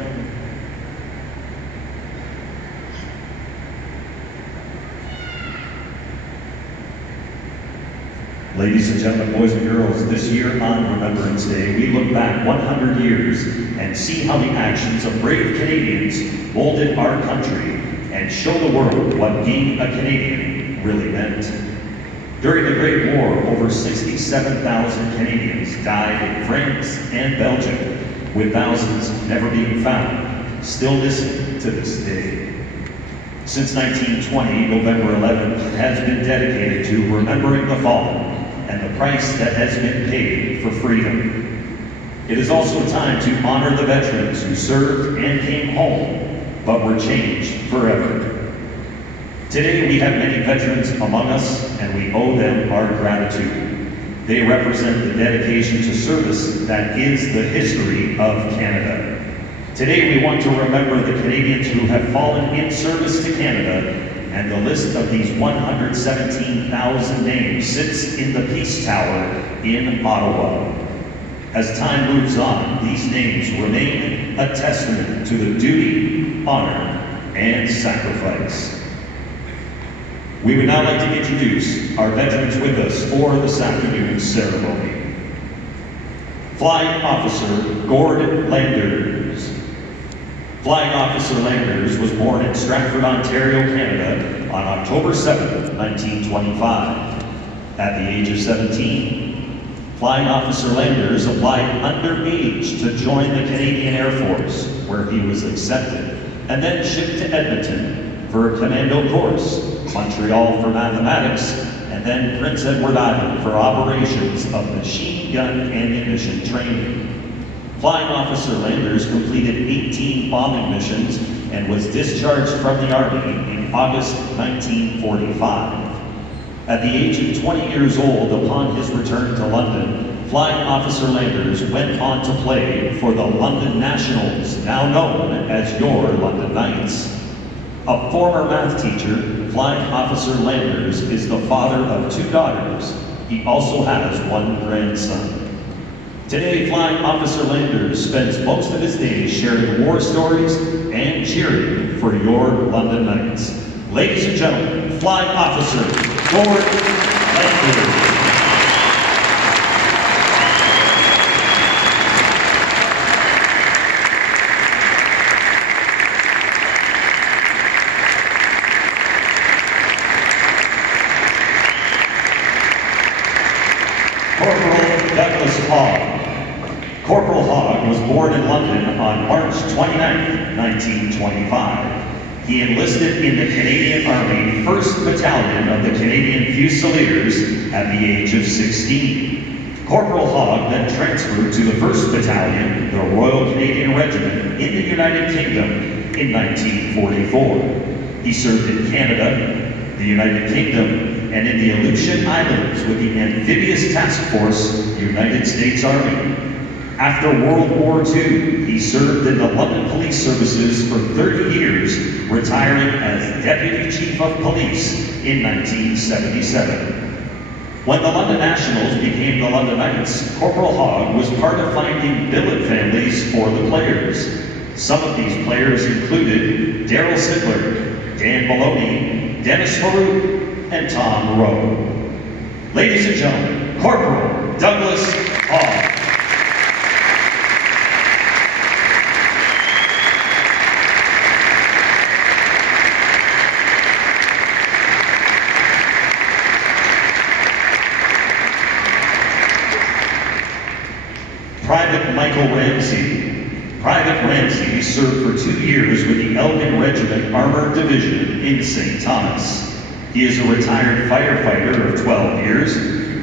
gentlemen. Ladies and gentlemen, boys and girls, this year on Remembrance Day, we look back 100 years and see how the actions of brave Canadians molded our country and show the world what being a Canadian really meant. During the Great War, over 67,000 Canadians died in France and Belgium, with thousands never being found, still missing to this day. Since 1920, November 11th has been dedicated to remembering the fallen and the price that has been paid for freedom. It is also a time to honor the veterans who served and came home, but were changed forever. Today we have many veterans among us, and we owe them our gratitude. They represent the dedication to service that is the history of Canada. Today we want to remember the Canadians who have fallen in service to Canada, and the list of these 117,000 names sits in the Peace Tower in Ottawa. As time moves on, these names remain a testament to the duty, honor, and sacrifice. We would now like to introduce our veterans with us for this afternoon's ceremony. Flying Officer Gord Landers. Flying Officer Landers was born in Stratford, Ontario, Canada on October 7, 1925. At the age of 17, Flying Officer Landers applied underage to join the Canadian Air Force, where he was accepted, and then shipped to Edmonton for a commando course, Montreal for mathematics, and then Prince Edward Island for operations of machine gun ammunition training. Flying Officer Landers completed 18 bombing missions and was discharged from the Army in August 1945. At the age of 20 years old, upon his return to London, Flying Officer Landers went on to play for the London Nationals, now known as your London Knights. A former math teacher, Flying Officer Landers is the father of 2 daughters. He also has 1 grandson. Today, Flying Officer Landers spends most of his days sharing war stories and cheering for your London Knights. Ladies and gentlemen, Flying Officer Gord Landers. Corporal Hogg was born in London on March 29, 1925. He enlisted in the Canadian Army 1st Battalion of the Canadian Fusiliers at the age of 16. Corporal Hogg then transferred to the 1st Battalion, the Royal Canadian Regiment, in the United Kingdom in 1944. He served in Canada, the United Kingdom, and in the Aleutian Islands with the Amphibious Task Force, United States Army. After World War II, he served in the London Police Services for 30 years, retiring as Deputy Chief of Police in 1977. When the London Nationals became the London Knights, Corporal Hogg was part of finding billet families for the players. Some of these players included Daryl Sidler, Dan Maloney, Dennis Farouk, and Tom Rowe. Ladies and gentlemen, Corporal Douglas Hogg. Private Michael Ramsey. Private Ramsey served for 2 years with the Elgin Regiment Armored Division in St. Thomas. He is a retired firefighter of 12 years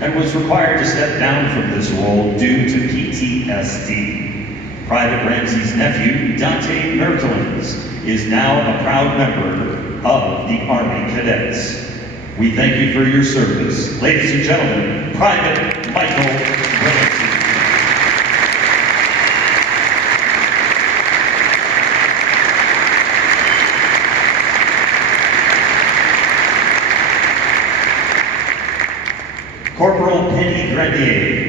and was required to step down from this role due to PTSD. Private Ramsey's nephew, Dante Merkelins, is now a proud member of the Army Cadets. We thank you for your service. Ladies and gentlemen, Private Michael Ramsey. Corporal Penny Grenier.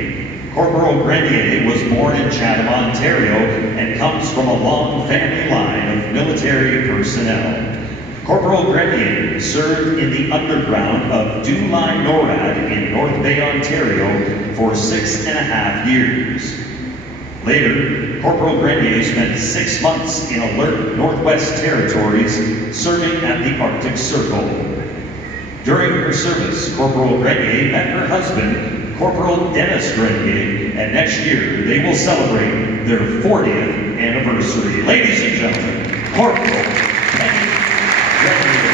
Corporal Grenier was born in Chatham, Ontario, and comes from a long family line of military personnel. Corporal Grenier served in the underground of Du Line NORAD in North Bay, Ontario for 6.5 years. Later, Corporal Grenier spent 6 months in Alert Northwest Territories serving at the Arctic Circle. During her service, Corporal Grenier met her husband, Corporal Dennis Grenier, and next year they will celebrate their 40th anniversary. Ladies and gentlemen, Corporal Dennis Grenier.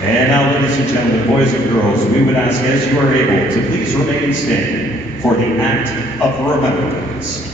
And now, ladies and gentlemen, boys and girls, we would ask, as you are able, to please remain standing for the act of remembrance.